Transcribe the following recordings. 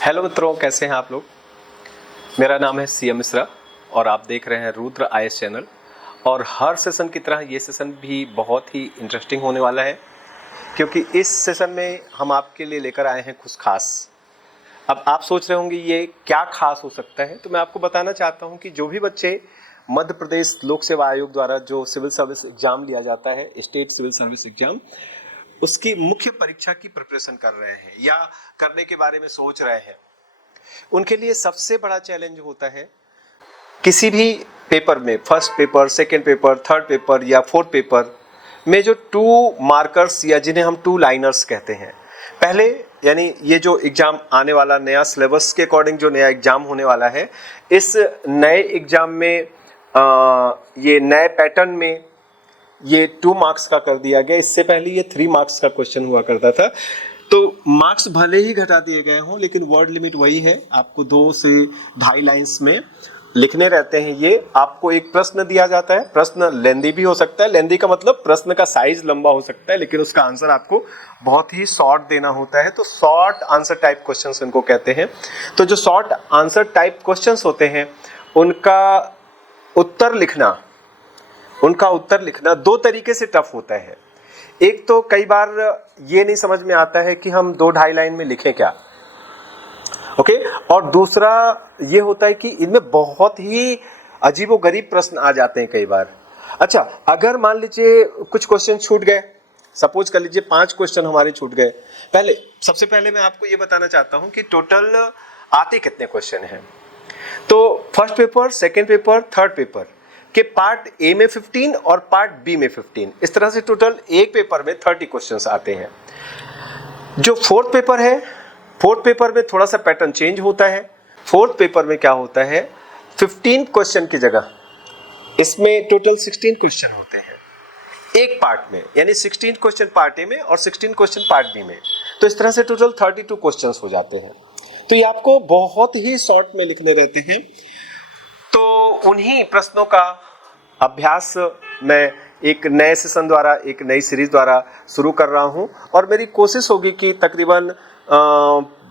Hello मित्रों, कैसे हैं आप लोग। मेरा नाम है सीएम मिश्रा और आप देख रहे हैं रुद्र आईएएस चैनल। और हर सेशन की तरह ये सेशन भी बहुत ही इंटरेस्टिंग होने वाला है, क्योंकि इस सेशन में हम आपके लिए लेकर आए हैं कुछ खास। अब आप सोच रहे होंगे ये क्या खास हो सकता है, तो मैं आपको बताना चाहता हूँ कि जो भी बच्चे मध्य प्रदेश लोक सेवा आयोग द्वारा जो सिविल सर्विस एग्जाम लिया जाता है, स्टेट सिविल सर्विस एग्जाम, उसकी मुख्य परीक्षा की प्रिपरेशन कर रहे हैं या करने के बारे में सोच रहे हैं, उनके लिए सबसे बड़ा चैलेंज होता है किसी भी पेपर में, first paper, second paper, third paper या फोर्थ पेपर में जो 2 मार्कर्स या जिन्हें हम 2 लाइनर्स कहते हैं। पहले यानी ये जो एग्जाम आने वाला नया सिलेबस के अकॉर्डिंग जो नया एग्जाम होने वाला है, इस नए एग्जाम में ये नए पैटर्न में ये 2 मार्क्स का कर दिया गया। इससे पहले ये 3 मार्क्स का क्वेश्चन हुआ करता था। तो मार्क्स भले ही घटा दिए गए हों, लेकिन वर्ड लिमिट वही है, आपको 2 से 2.5 लाइंस में लिखने रहते हैं। ये आपको एक प्रश्न दिया जाता है, प्रश्न लेंदी भी हो सकता है। लेंदी का मतलब प्रश्न का साइज लंबा हो सकता है, लेकिन उसका आंसर आपको बहुत ही शॉर्ट देना होता है। तो शॉर्ट आंसर टाइप क्वेश्चंस इनको कहते हैं। तो जो शॉर्ट आंसर टाइप क्वेश्चंस होते हैं, उनका उत्तर लिखना 2 तरीके से टफ होता है। एक तो कई बार ये नहीं समझ में आता है कि हम 2-2.5 लाइन में लिखें क्या, ओके। और दूसरा ये होता है कि इनमें बहुत ही अजीबोगरीब प्रश्न आ जाते हैं कई बार। अच्छा, अगर मान लीजिए कुछ क्वेश्चन छूट गए, सपोज कर लीजिए 5 क्वेश्चन हमारे छूट गए। सबसे पहले मैं आपको ये बताना चाहता हूं कि टोटल आते कितने क्वेश्चन हैं। तो first paper, second paper, third paper के पार्ट ए में 15 और पार्ट बी में 15, इस तरह से टोटल एक पेपर में 30 क्वेश्चंस आते हैं। जो फोर्थ पेपर है, फोर्थ पेपर में थोड़ा सा पैटर्न चेंज होता है। फोर्थ पेपर में क्या होता है, 15 क्वेश्चन की जगह इसमें टोटल 16 क्वेश्चन होते हैं एक पार्ट में, यानी 16 क्वेश्चन पार्ट ए में और 16 क्वेश्चन पार्ट बी में। तो इस तरह से टोटल 32 क्वेश्चंस हो जाते हैं। तो ये आपको बहुत ही शॉर्ट में लिखने रहते हैं। तो उन्हीं प्रश्नों का अभ्यास मैं एक नए सेशन द्वारा, एक नई सीरीज द्वारा शुरू कर रहा हूं। और मेरी कोशिश होगी कि तकरीबन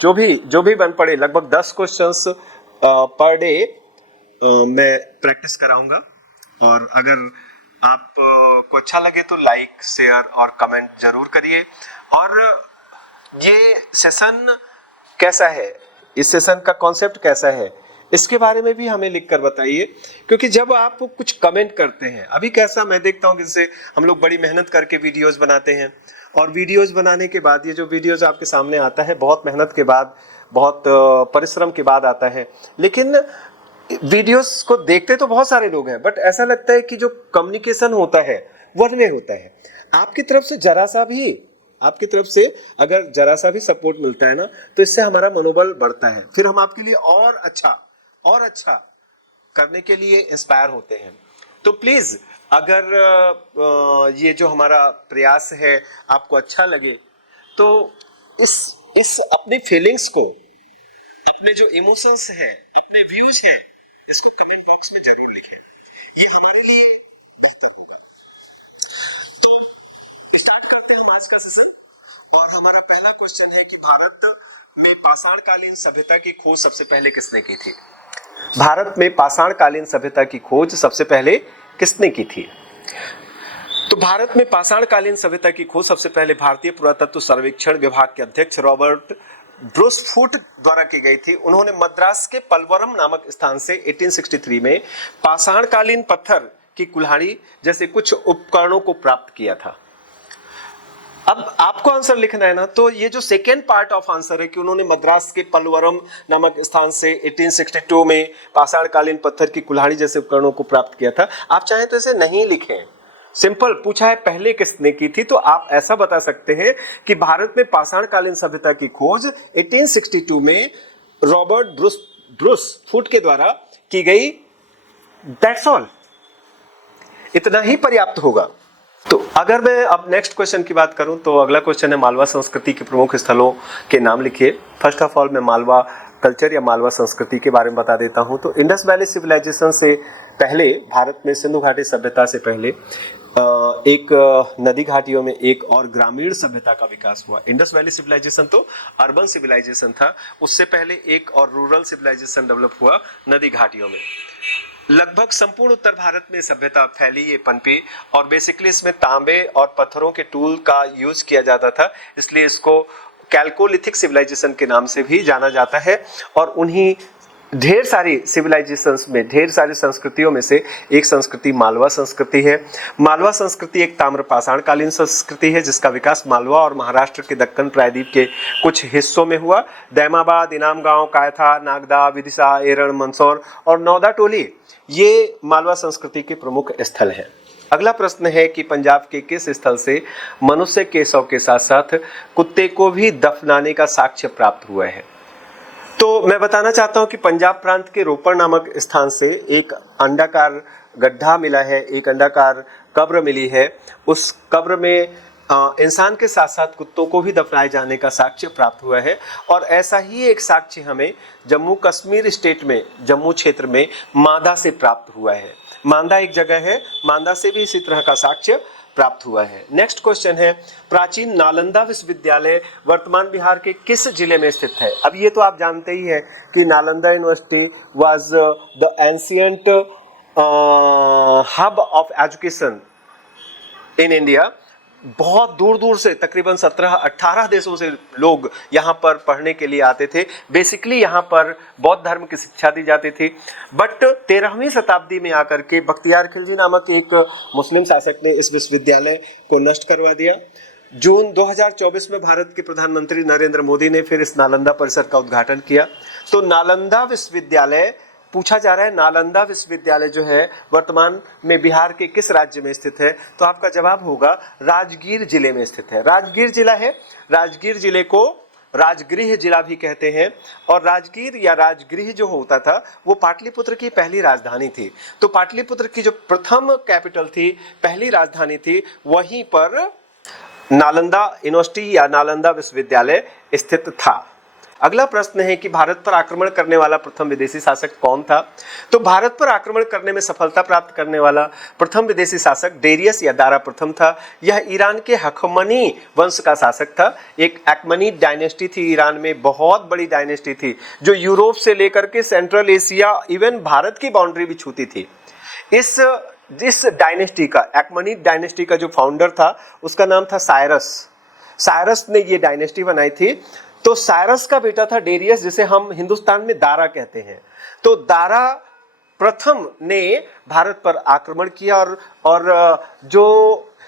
जो भी बन पड़े, लगभग 10 क्वेश्चंस पर डे मैं प्रैक्टिस कराऊंगा। और अगर आप को अच्छा लगे तो लाइक, शेयर और कमेंट जरूर करिए। और ये सेशन कैसा है, इस सेशन का कॉन्सेप्ट कैसा है, इसके बारे में भी हमें लिखकर बताइए। क्योंकि जब आप कुछ कमेंट करते हैं, अभी कैसा मैं देखता हूं कि जैसे हम लोग बड़ी मेहनत करके वीडियोस बनाते हैं, और वीडियोस बनाने के बाद ये जो वीडियोस आपके सामने आता है, बहुत मेहनत के बाद, बहुत परिश्रम के बाद आता है। लेकिन वीडियोस को देखते तो बहुत सारे लोग हैं, बट ऐसा लगता है कि जो कम्युनिकेशन होता है वन वे होता है। आपकी तरफ से अगर जरा सा भी सपोर्ट मिलता है ना, तो इससे हमारा मनोबल बढ़ता है। फिर हम आपके लिए और अच्छा करने के लिए इंस्पायर होते हैं। तो प्लीज, अगर ये जो हमारा प्रयास है आपको अच्छा लगे, तो इस अपनी फीलिंग्स को, अपने जो इमोशंस हैं, अपने व्यूज हैं, इसको कमेंट बॉक्स में जरूर लिखें। ये हमारे लिए बेहतर होगा। तो स्टार्ट करते हैं हम आज का सेशन। और हमारा पहला क्वेश्चन है कि भारत में पाषाणकालीन सभ्यता की खोज सबसे पहले किसने की थी। भारत में पाषाणकालीन सभ्यता की खोज सबसे पहले किसने की थी? तो भारत में पाषाणकालीन सभ्यता की खोज सबसे पहले भारतीय पुरातत्व सर्वेक्षण विभाग के अध्यक्ष रॉबर्ट ब्रूसफूट द्वारा की गई थी। उन्होंने मद्रास के पलवरम नामक स्थान से 1863 में पाषाणकालीन पत्थर की कुल्हाड़ी जैसे कुछ उपकरणों को प्राप्त किया था। अब आपको आंसर लिखना है ना, तो ये जो सेकेंड पार्ट ऑफ आंसर है कि उन्होंने मद्रास के पलवरम नामक स्थान से 1862 में पाषाणकालीन पत्थर की कुल्हाड़ी जैसे उपकरणों को प्राप्त किया था। आप चाहें तो इसे नहीं लिखें, सिंपल पूछा है पहले किसने की थी, तो आप ऐसा बता सकते हैं कि भारत में पाषाणकालीन सभ्यता की खोज 1862 में रॉबर्ट ब्रूसफूट के द्वारा की गई। दैट्स ऑल, इतना ही पर्याप्त होगा। तो अगर मैं अब नेक्स्ट क्वेश्चन की बात करूं, तो अगला क्वेश्चन है मालवा संस्कृति के प्रमुख स्थलों के नाम लिखिए। फर्स्ट ऑफ ऑल मैं मालवा कल्चर या मालवा संस्कृति के बारे में बता देता हूं। तो इंडस वैली सिविलाइजेशन से पहले, भारत में सिंधु घाटी सभ्यता से पहले एक नदी घाटियों में एक और ग्रामीण सभ्यता का विकास हुआ। इंडस वैली सिविलाइजेशन तो अर्बन सिविलाइजेशन था, उससे पहले एक और रूरल सिविलाइजेशन डेवलप हुआ नदी घाटियों में। लगभग संपूर्ण उत्तर भारत में सभ्यता फैली, ये पनपी, और बेसिकली इसमें तांबे और पत्थरों के टूल का यूज किया जाता था, इसलिए इसको कैल्कोलिथिक सिविलाइजेशन के नाम से भी जाना जाता है। और उन्हीं ढेर सारी सिविलाइजेशंस में, ढेर सारी संस्कृतियों में से एक संस्कृति मालवा संस्कृति है। मालवा संस्कृति एक ताम्रपाषाण कालीन संस्कृति है जिसका विकास मालवा और महाराष्ट्र के दक्कन प्रायद्वीप के कुछ हिस्सों में हुआ। दैमाबाद, इनाम गांव, कायथा, नागदा, विदिशा, एरण, मंदसौर और नौदा टोली ये मालवा संस्कृति के प्रमुख स्थल हैं। अगला प्रश्न है कि पंजाब के किस स्थल से मनुष्य के शव के साथ साथ कुत्ते को भी दफनाने का साक्ष्य प्राप्त हुआ है? तो मैं बताना चाहता हूं कि पंजाब प्रांत के रोपड़ नामक स्थान से एक अंडाकार गड्ढा मिला है, एक अंडाकार कब्र मिली है। उस कब्र में इंसान के साथ साथ कुत्तों को भी दफनाए जाने का साक्ष्य प्राप्त हुआ है। और ऐसा ही एक साक्ष्य हमें जम्मू कश्मीर स्टेट में, जम्मू क्षेत्र में मांदा से प्राप्त हुआ है। मांदा एक जगह है, मांदा से भी इसी तरह का साक्ष्य प्राप्त हुआ है। नेक्स्ट क्वेश्चन है, प्राचीन नालंदा विश्वविद्यालय वर्तमान बिहार के किस जिले में स्थित है? अब ये तो आप जानते ही हैं कि Nalanda university was the ancient hub of education in India. बहुत दूर दूर से, तकरीबन 17-18 देशों से लोग यहाँ पर पढ़ने के लिए आते थे। बेसिकली यहाँ पर बौद्ध धर्म की शिक्षा दी जाती थी। बट 13वीं शताब्दी में आकर के बख्तियार खिलजी नामक एक मुस्लिम शासक ने इस विश्वविद्यालय को नष्ट करवा दिया। जून 2024 में भारत के प्रधानमंत्री नरेंद्र मोदी ने फिर इस नालंदा परिसर का उद्घाटन किया। तो नालंदा विश्वविद्यालय, पूछा जा रहा है नालंदा विश्वविद्यालय जो है वर्तमान में बिहार के किस राज्य में स्थित है? तो आपका जवाब होगा राजगीर जिले में स्थित है। राजगीर जिला है, राजगीर जिले को राजगृह जिला भी कहते हैं। और राजगीर या राजगृह जो होता था वो पाटलिपुत्र की पहली राजधानी थी। तो पाटलिपुत्र की जो प्रथम कैपिटल थी, पहली राजधानी थी, वहीं पर नालंदा यूनिवर्सिटी या नालंदा विश्वविद्यालय स्थित था। अगला प्रश्न है कि भारत पर आक्रमण करने वाला प्रथम विदेशी शासक कौन था? तो भारत पर आक्रमण करने में सफलता प्राप्त करने वाला प्रथम विदेशी शासक डेरियस या दारा प्रथम था। यह ईरान के हखमनी वंश का शासक था। एक एक्मनीड डायनेस्टी थी ईरान में, बहुत बड़ी डायनेस्टी थी जो यूरोप से लेकर के सेंट्रल एशिया, इवन भारत की बाउंड्री भी छूती थी। इस डायनेस्टी का, एक्मनीड डायनेस्टी का जो फाउंडर था उसका नाम था साइरस। साइरस ने ये डायनेस्टी बनाई थी। तो साइरस का बेटा था डेरियस, जिसे हम हिंदुस्तान में दारा कहते हैं। तो दारा प्रथम ने भारत पर आक्रमण किया और जो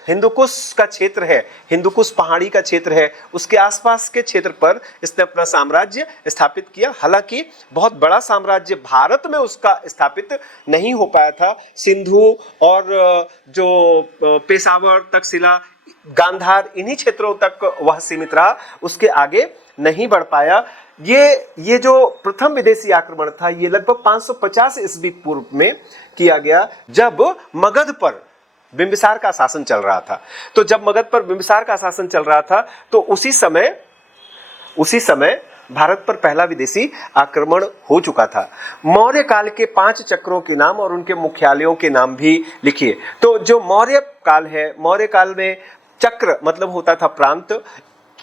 हिंदुकुश का क्षेत्र है, हिंदुकुश पहाड़ी का क्षेत्र है, उसके आसपास के क्षेत्र पर इसने अपना साम्राज्य स्थापित किया। हालांकि बहुत बड़ा साम्राज्य भारत में उसका स्थापित नहीं हो पाया था। सिंधु और जो पेशावर, तक्षशिला, गांधार, इन्हीं क्षेत्रों तक वह सीमित रहा, उसके आगे नहीं बढ़ पाया। ये जो प्रथम विदेशी आक्रमण था ये लगभग 550 ईस्वी पूर्व में किया गया, जब मगध पर बिंबिसार का शासन चल रहा था। तो जब मगध पर बिंबिसार का शासन चल रहा था तो उसी समय भारत पर पहला विदेशी आक्रमण हो चुका था। मौर्य काल के 5 चक्रों के नाम और उनके मुख्यालयों के नाम भी लिखिए। तो जो मौर्य काल है, मौर्य काल में चक्र मतलब होता था प्रांत।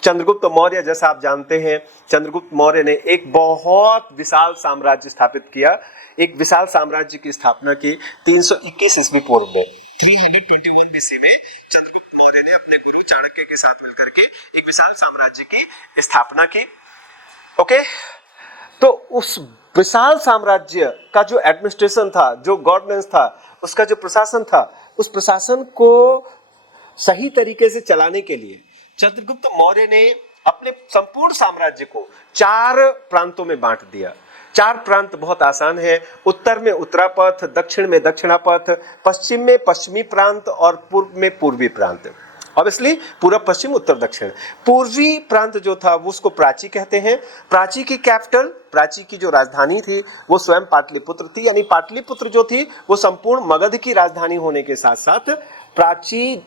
चंद्रगुप्त मौर्य, जैसा आप जानते हैं, चंद्रगुप्त मौर्य ने एक बहुत विशाल साम्राज्य स्थापित किया। एक विशाल साम्राज्य की स्थापना की 321 ईस्वी पूर्व में। 321 बीसी में चंद्रगुप्त मौर्य ने अपने गुरु चाणक्य के साथ मिलकर के एक विशाल साम्राज्य की स्थापना की। ओके, तो उस विशाल साम्राज्य का जो एडमिनिस्ट्रेशन था, जो गवर्नेंस था, उसका जो प्रशासन था, उस प्रशासन को सही तरीके से चलाने के लिए चंद्रगुप्त मौर्य ने अपने संपूर्ण साम्राज्य को 4 प्रांतों में बांट दिया। 4 प्रांत बहुत आसान है। उत्तर में उत्तरापथ, दक्षिण में दक्षिणापथ, पश्चिम में पश्चिमी प्रांत और पूर्व में पूर्वी प्रांत। ऑब्वियसली पूर्व, पश्चिम, उत्तर, दक्षिण। पूर्वी प्रांत जो था वो उसको प्राची कहते हैं। प्राची की कैपिटल, प्राची की जो राजधानी थी वो स्वयं पाटलिपुत्र थी। यानी पाटलिपुत्र जो थी वो संपूर्ण मगध की राजधानी होने के साथ साथ प्राची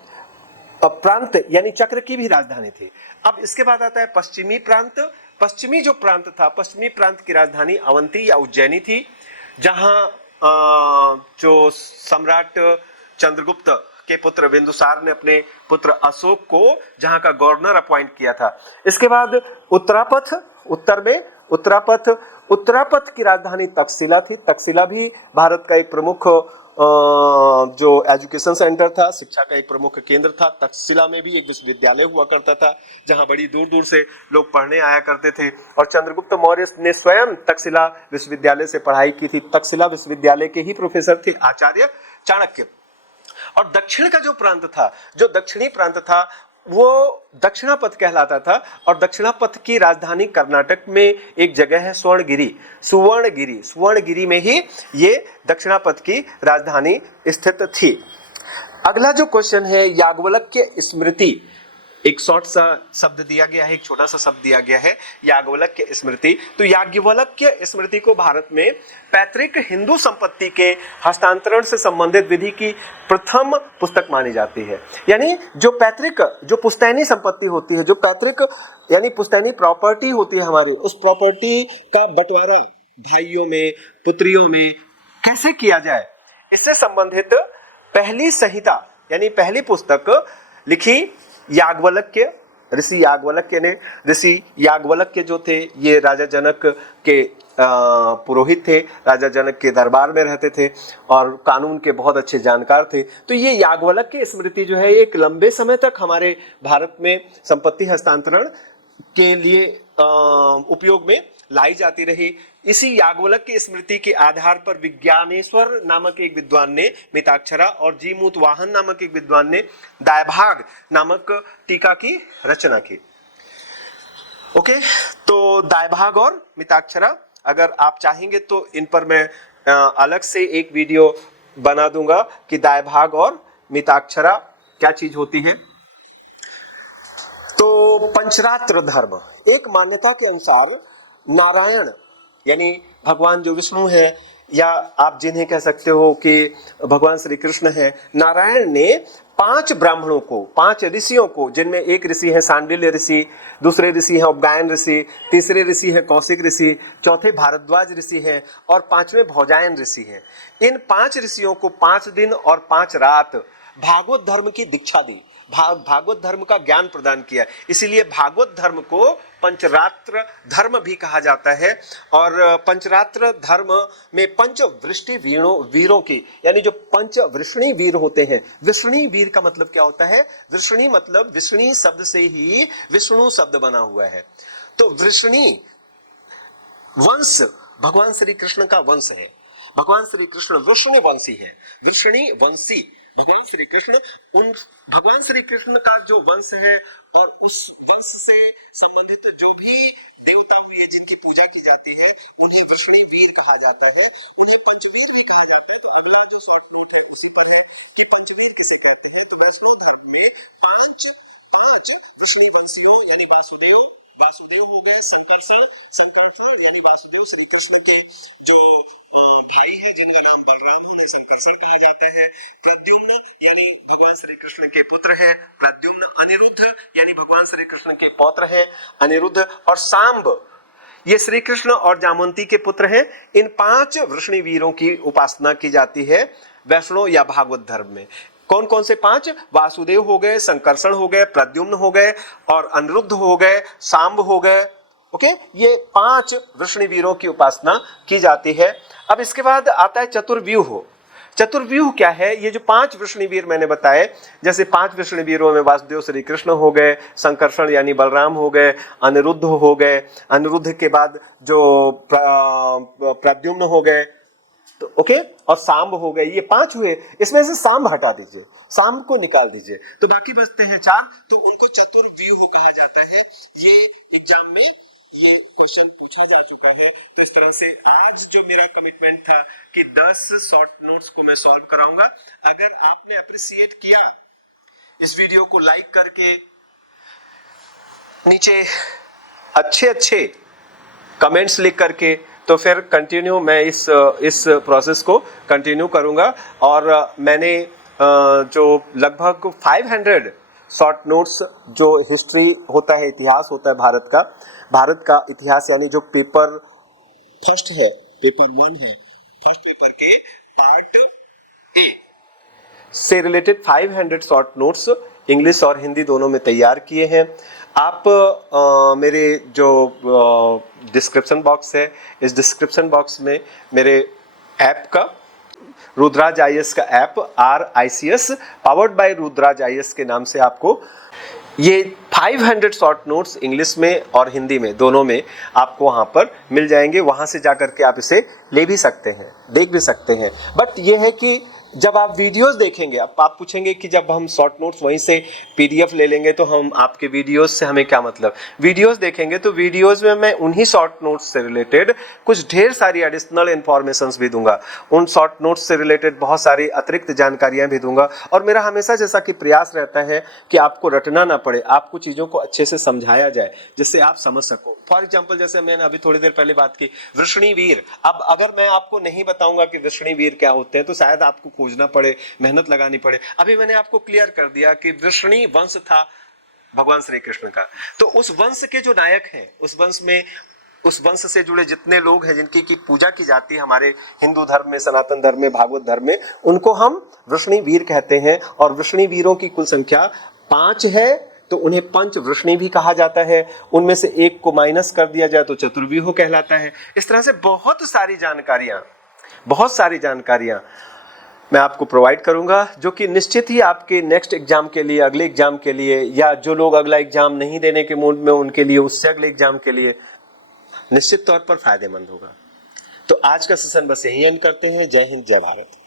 प्रांत यानी चक्र की भी राजधानी थी। अब इसके बाद आता है पश्चिमी प्रांत। पश्चिमी जो प्रांत था, पश्चिमी प्रांत की राजधानी अवंती या उज्जैनी थी, जहां जो सम्राट चंद्रगुप्त के पुत्र बिंदुसार ने अपने पुत्र अशोक को जहां का गवर्नर अपॉइंट किया था। इसके बाद उत्तरापथ, उत्तर में उत्तरापथ की राजधानी तक्षशिला थी। तक्षशिला भी भारत का एक प्रमुख जो एजुकेशन सेंटर था, शिक्षा का एक प्रमुख केंद्र था। तक्षशिला में भी एक विश्वविद्यालय हुआ करता था जहां बड़ी दूर दूर से लोग पढ़ने आया करते थे और चंद्रगुप्त मौर्य ने स्वयं तक्षशिला विश्वविद्यालय से पढ़ाई की थी। तक्षशिला विश्वविद्यालय के ही प्रोफेसर थे आचार्य चाणक्य। और दक्षिण का जो प्रांत था, जो दक्षिणी प्रांत था, वो दक्षिणापथ कहलाता था और दक्षिणापथ की राजधानी कर्नाटक में एक जगह है सुवर्णगिरी में ही ये दक्षिणापथ की राजधानी स्थित थी। अगला जो क्वेश्चन है, याज्ञवल्क्य स्मृति, एक शॉर्ट सा शब्द दिया गया है, एक छोटा सा शब्द दिया गया है, याज्ञवल्क्य स्मृति। तो याज्ञवल्क्य स्मृति को भारत में पैतृक हिंदू संपत्ति के हस्तांतरण से संबंधित विधि की प्रथम पुस्तक मानी जाती है। यानी जो पैतृक, जो पुश्तैनी संपत्ति होती है, जो पैतृक यानी पुश्तैनी प्रॉपर्टी होती है हमारी, उस प्रॉपर्टी का बंटवारा भाइयों में, पुत्रियों में कैसे किया जाए, इससे संबंधित पहली संहिता यानी पहली पुस्तक लिखी याज्ञवल्क्य, ऋषि याज्ञवल्क्य ने। ऋषि याज्ञवल्क्य जो थे ये राजा जनक के पुरोहित थे, राजा जनक के दरबार में रहते थे और कानून के बहुत अच्छे जानकार थे। तो ये याज्ञवल्क्य स्मृति जो है एक लंबे समय तक हमारे भारत में संपत्ति हस्तांतरण के लिए उपयोग में लाई जाती रही। इसी याज्ञवल्क्य स्मृति के आधार पर विज्ञानेश्वर नामक एक विद्वान ने मिताक्षरा और जीमूतवाहन नामक एक विद्वान ने दायभाग नामक टीका की रचना की। ओके, तो दायभाग और मिताक्षरा, अगर आप चाहेंगे तो इन पर मैं अलग से एक वीडियो बना दूंगा कि दायभाग और मिताक्षरा क्या चीज होती है। तो पंचरात्र धर्म, एक मान्यता के अनुसार नारायण यानी भगवान जो विष्णु है, या आप जिन्हें कह सकते हो कि भगवान श्री कृष्ण है, नारायण ने 5 ब्राह्मणों को, 5 ऋषियों को, जिनमें एक ऋषि है सांडिल्य ऋषि, दूसरे ऋषि है उपगायन ऋषि, तीसरे ऋषि है कौशिक ऋषि, चौथे भारद्वाज ऋषि है और 5वें भौजायन ऋषि हैं। इन 5 ऋषियों को 5 दिन और 5 रात भागवत धर्म की दीक्षा दी, भागवत धर्म का ज्ञान प्रदान किया। इसीलिए भागवत धर्म को पंचरात्र धर्म भी कहा जाता है। और पंचरात्र धर्म में पंचवृष्टि वीरों की, यानी जो पंचवृष्णि वीर होते हैं, वृष्णि वीर का मतलब क्या होता है? वृष्णि मतलब वृष्णि शब्द से ही विष्णु शब्द बना हुआ है। तो वृष्णि वंश भगवान श्री कृष्ण का वंश है। भगवान श्री कृष्ण वृष्णि वंशी है, वृष्णि वंशी भगवान श्री कृष्ण, उन भगवान श्री कृष्ण का जो वंश है और उस वंश से संबंधित जो भी देवता हुए जिनकी पूजा की जाती है उन्हें वृष्णि वीर कहा जाता है, उन्हें पंचवीर भी कहा जाता है। तो अगला जो शॉर्ट नोट है उस पर है कि पंचवीर किसे कहते हैं। तो वैष्णव धर्म में पांच वृष्णि वंशियों यानी वासुदेव हो गए, संकर्षण यानी वासुदेव श्री कृष्ण के जो भाई है जिनका नाम बलराम, उन्हें संकर्षण कहा जाता है। प्रद्युम्न यानी भगवान श्री कृष्ण के पुत्र हैं प्रद्युम्न। अनिरुद्ध यानी भगवान श्री कृष्ण के पौत्र हैं अनिरुद्ध। और सांब ये श्री कृष्ण और जामवंती के पुत्र हैं। इन 5 वृष्णि वीरों की उपासना की जाती है वैष्णव या भागवत धर्म में। कौन कौन से 5? वासुदेव हो गए, संकर्षण हो गए, प्रद्युम्न हो गए और अनिरुद्ध हो गए, सांब हो गए। ओके, ये 5 वृष्णि वीरों की उपासना की जाती है। अब इसके बाद आता है चतुर्व्यूह। चतुर्व्यूह क्या है? ये जो 5 वृष्णि वीर मैंने बताए, जैसे 5 वृष्णि वीरों में वासुदेव श्री कृष्ण हो गए, संकर्षण यानी बलराम हो गए, अनिरुद्ध हो गए, अनिरुद्ध के बाद जो प्रद्युम्न हो गए, तो ओके, और सांब हो गए। ये 5 हुए, इसमें से सांब हटा दीजिए, सांब को निकाल दीजिए, तो बाकी बचते हैं 4। तो उनको चतुर्व्यूह कहा जाता है। ये एग्जाम में ये क्वेश्चन पूछा जा चुका है। तो इस तरह से आज जो मेरा कमिटमेंट था कि 10 शॉर्ट नोट्स को मैं सॉल्व कराऊंगा। अगर आपने अप्रिशिएट किया इस वीडियो को लाइक करके, नीचे अच्छे कमेंट्स लिख करके, तो फिर कंटिन्यू मैं इस प्रोसेस को कंटिन्यू करूंगा। और मैंने जो लगभग 500 शॉर्ट नोट्स, जो हिस्ट्री होता है, इतिहास होता है भारत का इतिहास, यानी जो पेपर फर्स्ट है, पेपर 1 है, फर्स्ट पेपर के पार्ट ए, से रिलेटेड 500 शॉर्ट नोट्स इंग्लिश और हिंदी दोनों में तैयार किए हैं। आप मेरे जो डिस्क्रिप्शन बॉक्स है, इस डिस्क्रिप्शन बॉक्स में मेरे ऐप का, रुद्राज IAS का app RICS powered by Rudras IAS के नाम से आपको ये 500 शॉर्ट नोट्स इंग्लिश में और हिंदी में दोनों में आपको वहां पर मिल जाएंगे। वहां से जाकर के आप इसे ले भी सकते हैं, देख भी सकते हैं। बट ये है कि जब आप वीडियोस देखेंगे, अब आप पूछेंगे कि जब हम शॉर्ट नोट्स वहीं से PDF ले लेंगे तो हम आपके वीडियोस से हमें क्या मतलब। वीडियोस देखेंगे तो वीडियोस में मैं उन्हीं शॉर्ट नोट्स से रिलेटेड कुछ ढेर सारी एडिशनल इंफॉर्मेशंस भी दूंगा, उन शॉर्ट नोट्स से रिलेटेड बहुत सारी अतिरिक्त जानकारियां भी दूंगा। और मेरा हमेशा जैसा कि प्रयास रहता है कि आपको रटना ना पड़े, आपको चीजों को अच्छे से समझाया जाए जिससे आप समझ सको। फॉर एग्जाम्पल, जैसे मैंने अभी थोड़ी देर पहले बात की वृषणीवीर, अब अगर मैं आपको नहीं बताऊंगा कि वृषणीवीर क्या होते हैं तो शायद आपको खोजना पड़े, मेहनत लगानी पड़े। अभी मैंने आपको क्लियर कर दिया कि वृषणी वंश था भगवान श्री कृष्ण का, तो उस वंश के जो नायक हैं, उस वंश से जुड़े जितने लोग हैं जिनकी की पूजा की जाती है हमारे हिंदू धर्म में, सनातन धर्म में, भागवत धर्म में, उनको हम वृषणीवीर कहते हैं। और वृषणीवीरों की कुल संख्या 5 है, तो उन्हें पंच वृषणी भी कहा जाता है। उनमें से एक को माइनस कर दिया जाए तो चतुर्व्यूह कहलाता है। इस तरह से बहुत सारी जानकारियां मैं आपको प्रोवाइड करूंगा, जो कि निश्चित ही आपके नेक्स्ट एग्जाम के लिए, अगले एग्जाम के लिए, या जो लोग अगला एग्जाम नहीं देने के मूड में उनके लिए, उससे अगले एग्जाम के लिए निश्चित तौर पर फायदेमंद होगा। तो आज का सेशन बस यही एंड करते हैं। जय हिंद, जय भारत।